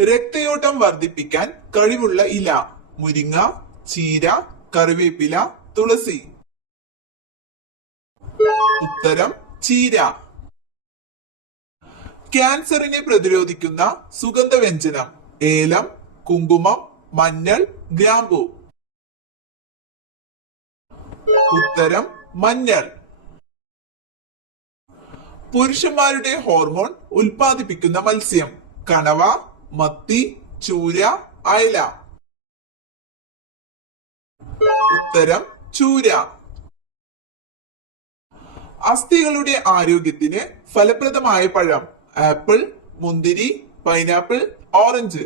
രക്തയോട്ടം വർദ്ധിപ്പിക്കാൻ കഴിവുള്ള ഇല. മുരിങ്ങ, ചീര, കറിവേപ്പില, തുളസി. ഉത്തരം ചീര. ക്യാൻസറിനെ പ്രതിരോധിക്കുന്ന സുഗന്ധവ്യഞ്ജനം. ഏലം, കുങ്കുമം, മഞ്ഞൾ, ഗ്രാമ്പു. ഉത്തരം മഞ്ഞൾ. പുരുഷന്മാരുടെ ഹോർമോൺ ഉൽപ്പാദിപ്പിക്കുന്ന മത്സ്യം. കണവ, മത്തി, ചൂര, അയല. ഉത്തരം ചൂര. അസ്ഥികളുടെ ആരോഗ്യത്തിന് ഫലപ്രദമായ പഴം. ആപ്പിൾ, മുന്തിരി, പൈനാപ്പിൾ, ഓറഞ്ച്.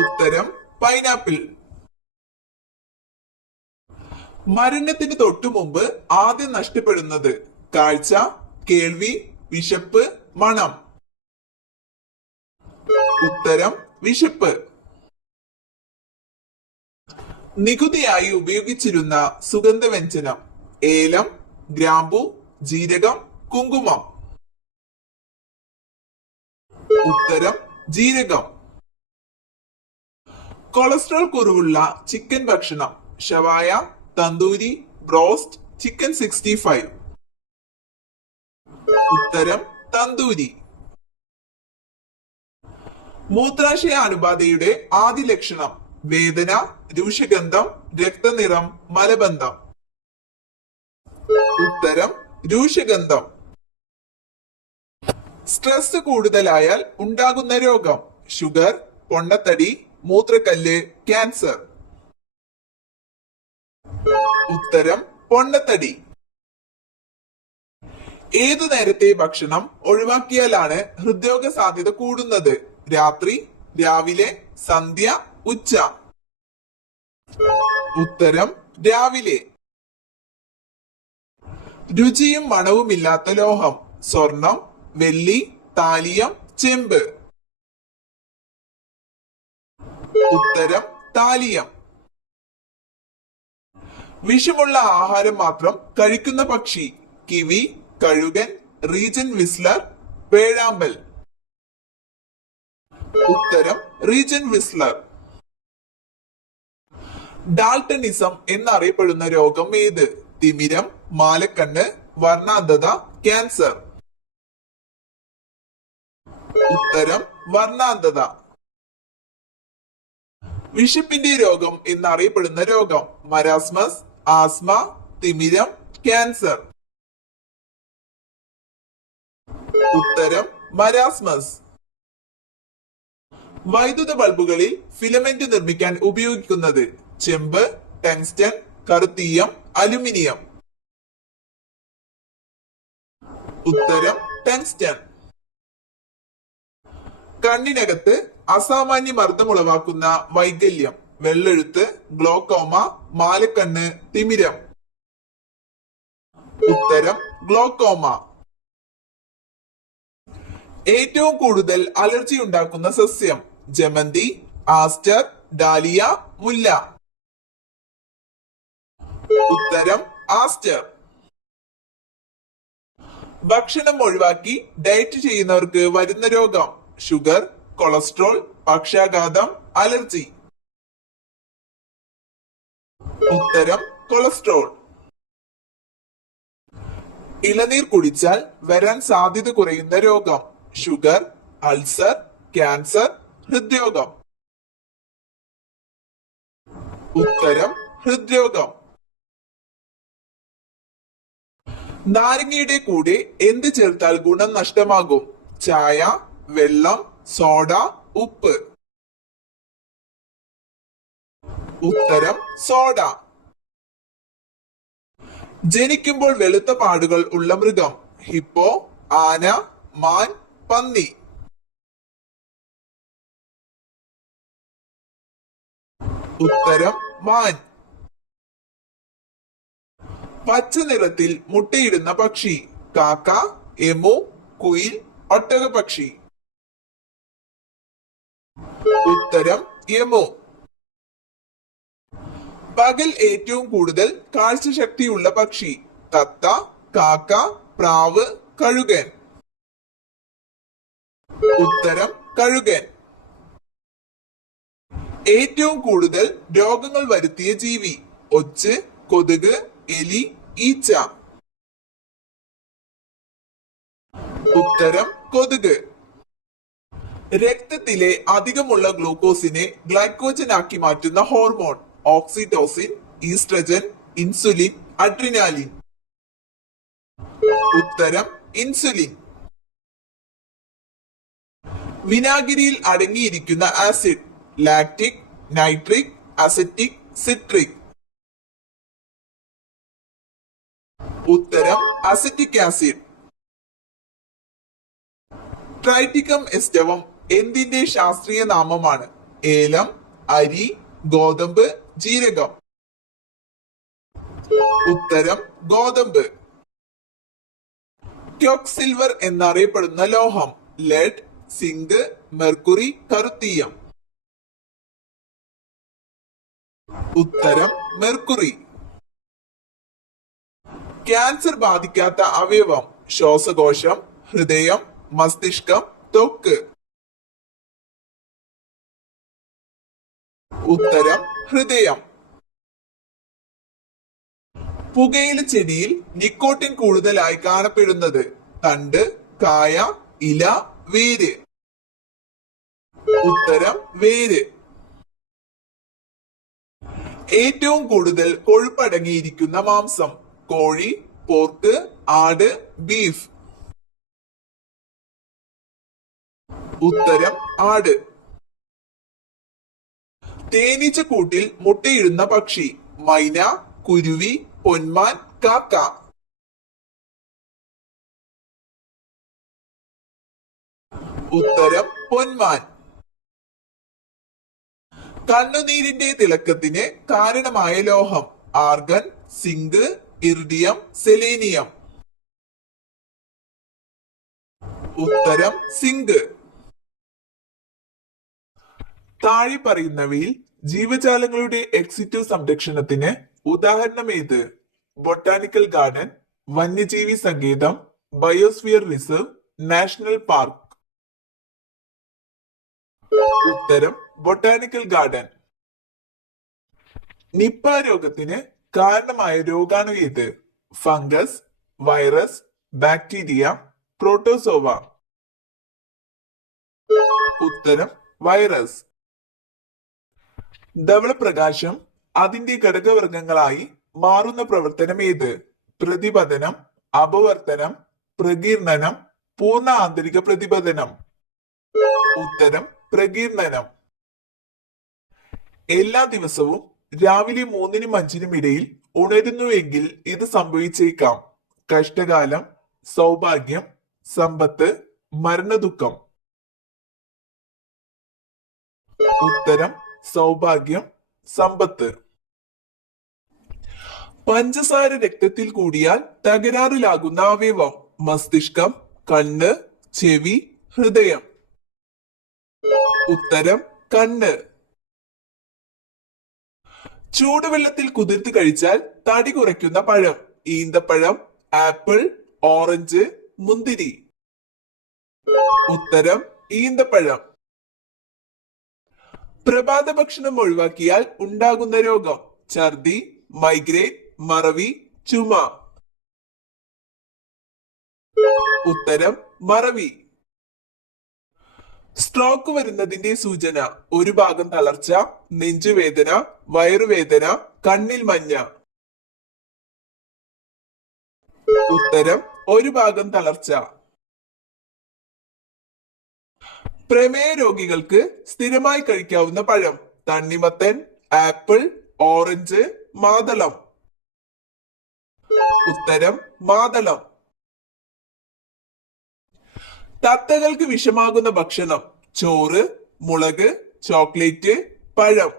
ഉത്തരം പൈനാപ്പിൾ. മരണത്തിന് തൊട്ടു മുമ്പ് ആദ്യം നഷ്ടപ്പെടുന്നത്. കാഴ്ച, കേൾവി, വിശപ്പ്, മണം. ഉത്തരം വിശപ്പ്. നികുതിയായി ഉപയോഗിച്ചിരുന്ന സുഗന്ധവ്യഞ്ജനം. ഏലം, ഗ്രാമ്പു, ജീരകം, കുങ്കുമം. ഉത്തരം ജീരകം. കൊളസ്ട്രോൾ കുറവുള്ള ചിക്കൻ ഭക്ഷണം. ഷവായ, തന്തൂരി, ബ്രോസ്റ്റ്, ചിക്കൻ 65. ഉത്തരം തന്തൂരി. മൂത്രാശയ അണുബാധയുടെ ആദ്യ ലക്ഷണം. വേദന, രൂക്ഷഗന്ധം, രക്തനിറം, മലബന്ധം. ഉത്തരം രൂക്ഷഗന്ധം. സ്ട്രെസ് കൂടുതലായാൽ ഉണ്ടാകുന്ന രോഗം. ഷുഗർ, പൊണ്ണത്തടി, മൂത്രക്കല്ല്, ക്യാൻസർ. ഉത്തരം പൊണ്ണത്തടി. ഏതു നേരത്തെ ഭക്ഷണം ഒഴിവാക്കിയാലാണ് ഹൃദ്രോഗ സാധ്യത കൂടുന്നത്? രാത്രി, രാവിലെ, സന്ധ്യ, ഉച്ച. ഉത്തരം രാവിലെ. രുചിയും മണവുമില്ലാത്ത ലോഹം. സ്വർണം, വെള്ളി, താലിയം, ചെമ്പ്. ഉത്തരം താലിയം. വിഷമുള്ള ആഹാരം മാത്രം കഴിക്കുന്ന പക്ഷി. കിവി, കഴുകൻ, റീജൻ വിസ്ലർ, വേഴാമ്പൽ. ഉത്തരം റീജൻ വിസ്ലർ. ഡാൾട്ടണിസം എന്നറിയപ്പെടുന്ന രോഗം ഏത്? തിമിരം, മാലക്കണ്ണ്, വർണ്ണാന്ധത, ക്യാൻസർ. ഉത്തരം വർണ്ണാന്ധത. വിശപ്പിന്റെ രോഗം എന്നറിയപ്പെടുന്ന രോഗം. മരാസ്മസ്, ആസ്മ, തിമിരം, ക്യാൻസർ. ഉത്തരം മരാസ്മസ്. വൈദ്യുത ബൾബുകളിൽ ഫിലമെന്റ് നിർമ്മിക്കാൻ ഉപയോഗിക്കുന്നത്. ചെമ്പ്, ടങ്സ്റ്റൺ, കറുത്തീയം, അലുമിനിയം. ഉത്തരം ടങ്സ്റ്റൺ. കണ്ണിനകത്ത് അസാമാന്യ മർദ്ദമുളവാക്കുന്ന വൈകല്യം. വെള്ളെഴുത്ത്, ഗ്ലോക്കോമ, മാലക്കണ്ണ്, തിമിരം. ഉത്തരം ഗ്ലോക്കോമ. ഏറ്റവും കൂടുതൽ അലർജി ഉണ്ടാക്കുന്ന സസ്യം. ജമന്തി, ആസ്റ്റർ, ഡാലിയ, മുല്ല. ഉത്തരം ആസ്റ്റർ. ഭക്ഷണം ഒഴിവാക്കി ഡയറ്റ് ചെയ്യുന്നവർക്ക് വരുന്ന രോഗം. ഷുഗർ, കൊളസ്ട്രോൾ, പക്ഷാഘാതം, അലർജി. ഉത്തരം കൊളസ്ട്രോൾ. ഇളനീർ കുടിച്ചാൽ വരാൻ സാധ്യത കുറയുന്ന രോഗം. ഷുഗർ, അൾസർ, ക്യാൻസർ, ഹൃദ്രോഗം. ഉത്തരം ഹൃദ്രോഗം. നാരങ്ങയുടെ കൂടെ എന്ത് ചേർത്താൽ ഗുണം നഷ്ടമാകും? ചായ, വെള്ളം, സോഡ, ഉപ്പ്. ഉത്തരം സോഡ. ജനിക്കുമ്പോൾ വെളുത്ത പാടുകൾ ഉള്ള മൃഗം. ഹിപ്പോ, ആന, മാൻ, പന്നി. ഉത്തരം മാൻ. പച്ച നിറത്തിൽ മുട്ടയിടുന്ന പക്ഷി. കാക്ക, എമു, കുയിൽ, ഒട്ടകപക്ഷി. ഉത്തരം എമു. പകൽ ഏറ്റവും കൂടുതൽ കാഴ്ചശക്തിയുള്ള പക്ഷി. തത്ത, കാക്ക, പ്രാവ്, കഴുകൻ. ഉത്തരം കഴുകൻ. ഏറ്റവും കൂടുതൽ രോഗങ്ങൾ വരുത്തിയ ജീവി? ഒച്ച്, കൊതുക്, എലി, ഈച്ച. ഉത്തരം കൊതുക്. രക്തത്തിലെ അധികമുള്ള ഗ്ലൂക്കോസിനെ ഗ്ലൈക്കോജൻ ആക്കി മാറ്റുന്ന hormone? Oxytocin, oestrogen, insulin, adrenaline. ഉത്തരം ഇൻസുലിൻ. വിനാഗിരിയിൽ അടങ്ങിയിരിക്കുന്ന acid? Lactic, nitric, acetic, citric. ഉത്തരം അസറ്റിക് ആസിഡ്. ട്രൈറ്റിക്കം എസ്റ്റവം എന്തിന്റെ ശാസ്ത്രീയ നാമമാണ്? ഏലം, അരി, ഗോതമ്പ്, ജീരകം. ഉത്തരം ഗോതമ്പ്. ക്യോക്സിൽവർ എന്നറിയപ്പെടുന്ന ലോഹം? ലെഡ്, സിങ്ക്, മെർക്കുറി, കറുത്തീയം. ഉത്തരം മെർക്കുറി. ക്യാൻസർ ബാധിക്കാത്ത അവയവം? ശ്വാസകോശം, ഹൃദയം, മസ്തിഷ്കം, ത്വക്ക്. ഉത്തരം ഹൃദയം. പുകയില ചെടിയിൽ നിക്കോട്ടിൻ കൂടുതലായി കാണപ്പെടുന്നത്? തണ്ട്, കായ, ഇല, വേര്. ഉത്തരം വേര്. ഏറ്റവും കൂടുതൽ കൊഴുപ്പടങ്ങിയിരിക്കുന്ന മാംസം? കോഴി, പോർക്ക്, ആട്, ബീഫ്. ഉത്തരം ആട്. തേനീച്ചക്കൂട്ടിൽ മുട്ടയിടുന്ന പക്ഷി? മൈന, കുരുവി, പൊന്മാൻ, കാക്ക. ഉത്തരം പൊന്മാൻ. കണ്ണുനീരിന്റെ തിളക്കത്തിന് കാരണമായ ലോഹം? Argon, zinc, iridium, selenium. ഉത്തരം സിങ്ക്. താഴെ പറയുന്നവയിൽ ജീവജാലങ്ങളുടെ എക്സിറ്റീവ് സംരക്ഷണത്തിന് ഉദാഹരണം ഏത്? ബൊട്ടാനിക്കൽ ഗാർഡൻ, വന്യജീവി സങ്കേതം, ബയോസ്ഫിയർ റിസർവ്, നാഷണൽ പാർക്ക്. ഉത്തരം ബൊട്ടാനിക്കൽ ഗാർഡൻ. നിപ്പ രോഗത്തിന് കാരണമായ രോഗാണു ഏത്? Fungus, virus, bacteria, protozoa. ഉത്തരം വൈറസ്. ധവളപ്രകാശം അതിന്റെ ഘടകവർഗങ്ങളായി മാറുന്ന പ്രവർത്തനം ഏത്? പ്രതിപതനം, അപവർത്തനം, പ്രകീർണനം, പൂർണ്ണ ആന്തരിക പ്രതിപതനം. ഉത്തരം പ്രകീർണനം. എല്ലാ ദിവസവും രാവിലെ 3-നും 5-നും ഇടയിൽ ഉണരുന്നുവെങ്കിൽ ഇത് സംഭവിച്ചേക്കാം? കഷ്ടകാലം, സൗഭാഗ്യം, സമ്പത്ത്, മരണദുഃഖം. ഉത്തരം സൗഭാഗ്യം, സമ്പത്ത്. പഞ്ചസാര രക്തത്തിൽ കൂടിയാൽ തകരാറിലാകുന്ന അവയവം? മസ്തിഷ്കം, കണ്ണ്, ചെവി, ഹൃദയം. ഉത്തരം കണ്ണ്. ചൂടുവെള്ളത്തിൽ കുതിർത്ത് കഴിച്ചാൽ തടി കുറയ്ക്കുന്ന പഴം? ഈന്തപ്പഴം, ആപ്പിൾ, ഓറഞ്ച്, മുന്തിരി. ഉത്തരം ഈന്തപ്പഴം. പ്രഭാത ഭക്ഷണം ഒഴിവാക്കിയാൽ ഉണ്ടാകുന്ന രോഗം? ഛർദി, മൈഗ്രെയിൻ, മറവി, ചുമ. ഉത്തരം മറവി. സ്ട്രോക്ക് വരുന്നതിന്റെ സൂചന? ഒരു ഭാഗം തളർച്ച, നെഞ്ചുവേദന, വയറുവേദന, കണ്ണിൽ മഞ്ഞ. ഉത്തരം ഒരു ഭാഗം തളർച്ച. പ്രമേയ രോഗികൾക്ക് സ്ഥിരമായി കഴിക്കാവുന്ന പഴം? തണ്ണിമത്തൻ, ആപ്പിൾ, ഓറഞ്ച്, മാതളം. ഉത്തരം മാതളം. തത്തകൾക്ക് വിഷമാകുന്ന ഭക്ഷണം? ചോറ്, മുളക്, ചോക്ലേറ്റ്, പഴം.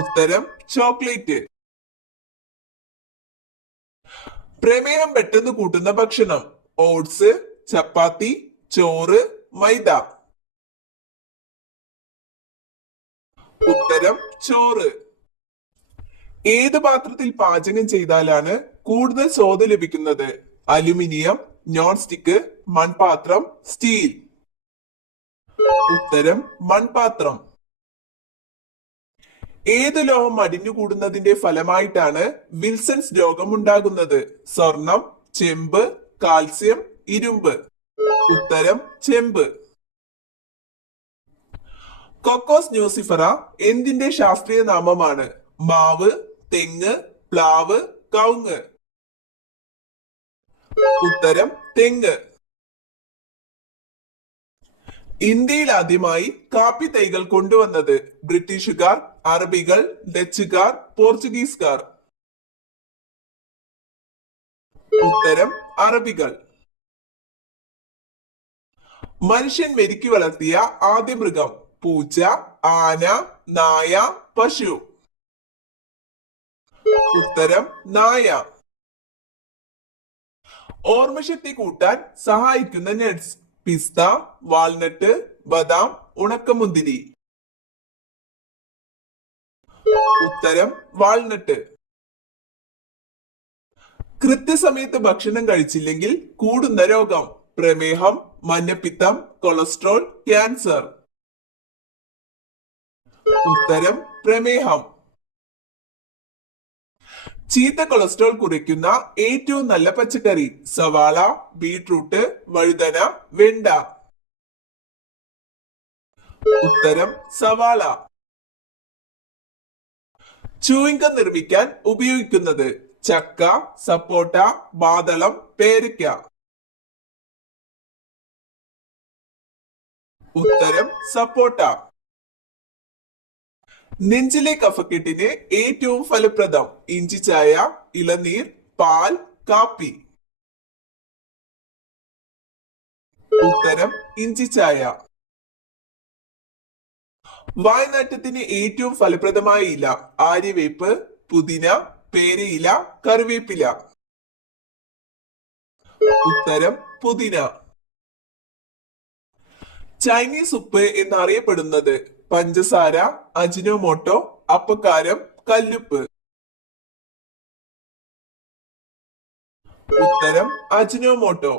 ഉത്തരം ചോക്ലേറ്റ്. പ്രമേഹം പെട്ടെന്ന് കൂട്ടുന്ന ഭക്ഷണം? ഓട്സ്, ചപ്പാത്തി, ചോറ്, മൈദ. ഉത്തരം ചോറ്. ഏത് പാത്രത്തിൽ പാചകം ചെയ്താലാണ് കൂടുതൽ സ്വാദ് ലഭിക്കുന്നത്? അലുമിനിയം, നോൺ സ്റ്റിക്ക്, മൺപാത്രം, സ്റ്റീൽ. ഉത്തരം മൺപാത്രം. ഏത് ലോഹം അടിഞ്ഞുകൂടുന്നതിന്റെ ഫലമായിട്ടാണ് വിൽസൺസ് രോഗം ഉണ്ടാകുന്നത്? സ്വർണം, ചെമ്പ്, കാൽസ്യം, ഇരുമ്പ്. ഉത്തരം ചെമ്പ്. കൊക്കോസ് ന്യൂസിഫറ എന്തിന്റെ ശാസ്ത്രീയ നാമമാണ്? മാവ്, തെങ്ങ്, പ്ലാവ്, കവുങ്ങ്. ഉത്തരം തെങ്ങ്. ഇന്ത്യയിൽ ആദ്യമായി കാപ്പി തൈകൾ കൊണ്ടുവന്നത് ബ്രിട്ടീഷുകാർ, അറബികൾ, ഡച്ചുകാർ, പോർച്ചുഗീസുകാർ. ഉത്തരം അറബികൾ. മനുഷ്യൻ മെരുക്കി വളർത്തിയ ആദ്യ മൃഗം? പൂച്ച, ആന, നായ, പശു. ഉത്തരം നായ. ഓർമ്മശക്തി കൂട്ടാൻ സഹായിക്കുന്ന നട്ട്സ്? പിസ്ത, വാൾനട്ട്, ബദാം, ഉണക്കമുന്തിരി. ഉത്തരം വാൾനട്ട്. കൃത്യസമയത്ത് ഭക്ഷണം കഴിച്ചില്ലെങ്കിൽ കൂടുന്ന രോഗം? പ്രമേഹം, മഞ്ഞപ്പിത്തം, കൊളസ്ട്രോൾ, ക്യാൻസർ. ഉത്തരം പ്രമേഹം. ചീത്ത കൊളസ്ട്രോൾ കുറയ്ക്കുന്ന ഏറ്റവും നല്ല പച്ചക്കറി? സവാള, ബീട്രൂട്ട്, വഴുതന, വെണ്ട. ഉത്തരം സവാള. ചൂയിങ്കം നിർമ്മിക്കാൻ ഉപയോഗിക്കുന്നത്? ചക്ക, സപ്പോട്ട, മാതളം, പേരയ്ക്ക. ഉത്തരം സപ്പോട്ട. നെഞ്ചിലെ കഫക്കെട്ടിന് ഏറ്റവും ഫലപ്രദം? ഇഞ്ചിച്ചായ, ഇളനീർ, പാൽ, കാപ്പി. ഉത്തരം ഇഞ്ചിച്ചായ. വായനാറ്റത്തിന് ഏറ്റവും ഫലപ്രദമായ ഇല? ആര്യവേപ്പ്, പുതിന, പേരയില, കറിവേപ്പില. ഉത്തരം പുതിന. ചൈനീസ് ഉപ്പ് എന്നറിയപ്പെടുന്നത്? പഞ്ചസാര, അജിനോമോട്ടോ, അപ്പക്കാരം, കല്ലുപ്പ്. ഉത്തരം അജിനോമോട്ടോ.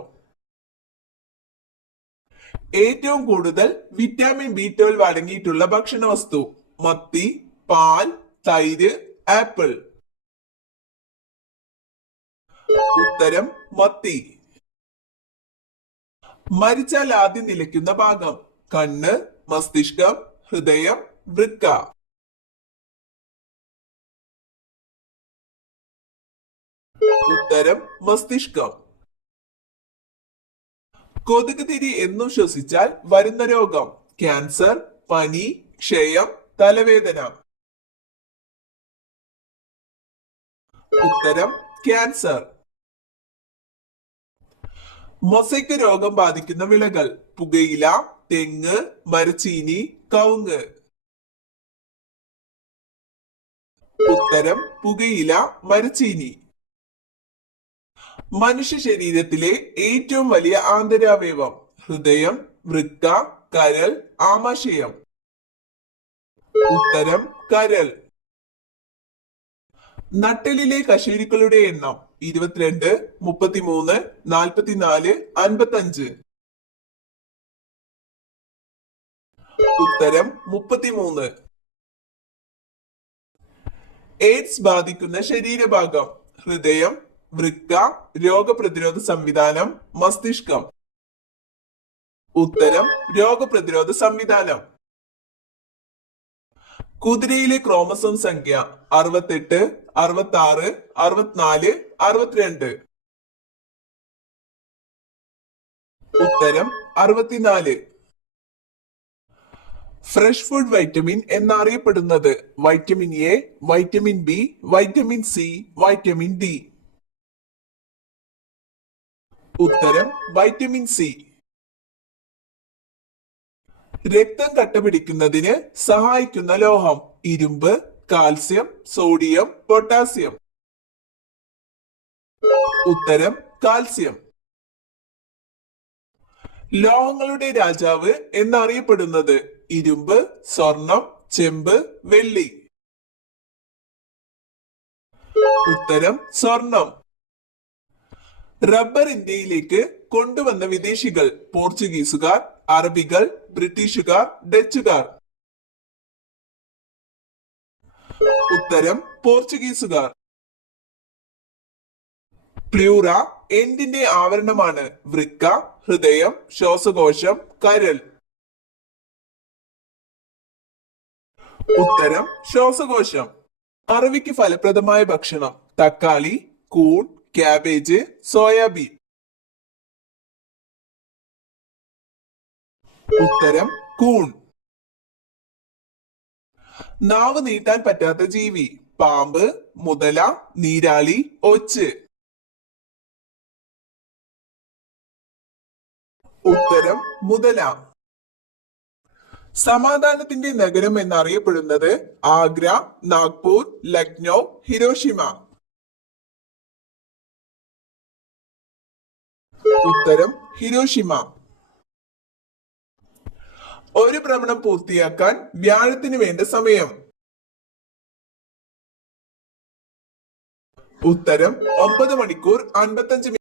ഏറ്റവും കൂടുതൽ വിറ്റാമിൻ B12 അടങ്ങിയിട്ടുള്ള ഭക്ഷണ വസ്തു? മത്തി, പാൽ, തൈര്, ആപ്പിൾ. ഉത്തരം മത്തി. മരിച്ചാൽ ആദ്യം നിലയ്ക്കുന്ന ഭാഗം? കണ്ണ്, മസ്തിഷ്കം, ഹൃദയം, വൃക്ക. ഉത്തരം മസ്തിഷ്കം. കൊതുക് തിരി എന്നും ശ്വസിച്ചാൽ വരുന്ന രോഗം? ക്യാൻസർ, പനി, ക്ഷയം, തലവേദന. ഉത്തരം ക്യാൻസർ. മൊസൈക്ക് രോഗം ബാധിക്കുന്ന വിളകൾ? പുകയില, തെങ്ങ്, മരച്ചീനി, കവുങ്ങ്. ഉത്തരം പുകയില, മരച്ചീനി. മനുഷ്യ ശരീരത്തിലെ ഏറ്റവും വലിയ ആന്തരാവയവം? ഹൃദയം, വൃക്ക, കരൾ, ആമാശയം. ഉത്തരം കരൾ. നട്ടെല്ലിലെ കശേരുക്കളുടെ എണ്ണം? 22, 33, 44, 55. ഉത്തരം 33. എയ്ഡ്സ് ബാധിക്കുന്ന ശരീരഭാഗം? ഹൃദയം, വൃക്ക, രോഗപ്രതിരോധ സംവിധാനം, മസ്തിഷ്കം. ഉത്തരം രോഗപ്രതിരോധ സംവിധാനം. കുതിരയിലെ ക്രോമസോം സംഖ്യ? 68, 66, 64, 62. ഉത്തരം 64. ഫ്രഷ് ഫുഡ് വൈറ്റമിൻ എന്നറിയപ്പെടുന്നത്? Vitamin A, vitamin B, vitamin C, vitamin D. ഉത്തരം വൈറ്റമിൻ സി. രക്തം കട്ടപിടിക്കുന്നതിന് സഹായിക്കുന്ന ലോഹം? ഇരുമ്പ്, കാൽസ്യം, സോഡിയം, പൊട്ടാസ്യം. ഉത്തരം കാൽസ്യം. ലോഹങ്ങളുടെ രാജാവ് എന്നറിയപ്പെടുന്നത്? ഇരുമ്പ്, സ്വർണം, ചെമ്പ്, വെള്ളി. ഉത്തരം സ്വർണം. റബ്ബർ ഇന്ത്യയിലേക്ക് കൊണ്ടുവന്ന വിദേശികൾ പോർച്ചുഗീസുകാർ, അറബികൾ, ബ്രിട്ടീഷുകാർ, ഡച്ചുകാർ. ഉത്തരം പോർച്ചുഗീസുകാർ. പ്ലൂറ എന്തിന്റെ ആവരണമാണ്? വൃക്ക, ഹൃദയം, ശ്വാസകോശം, കരൾ. ഉത്തരം ശ്വാസകോശം. അറവിക്ക് ഫലപ്രദമായ ഭക്ഷണം? തക്കാളി, കൂൺ, ക്യാബേജ്, സോയാബീൻ. ഉത്തരം കൂൺ. നാവ് നീട്ടാൻ പറ്റാത്ത ജീവി? പാമ്പ്, മുതല, നീരാളി, ഒച്ച്. ഉത്തരം മുതല. സമാധാനത്തിന്റെ നഗരം എന്നറിയപ്പെടുന്നത്? ആഗ്ര, നാഗ്പൂർ, ലക്നൗ, ഹിരോഷിമ. ഉത്തരം ഹിരോഷിമ. ഒരു ഭ്രമണം പൂർത്തിയാക്കാൻ വ്യാഴത്തിന് വേണ്ട സമയം? ഉത്തരം 9 മണിക്കൂർ 55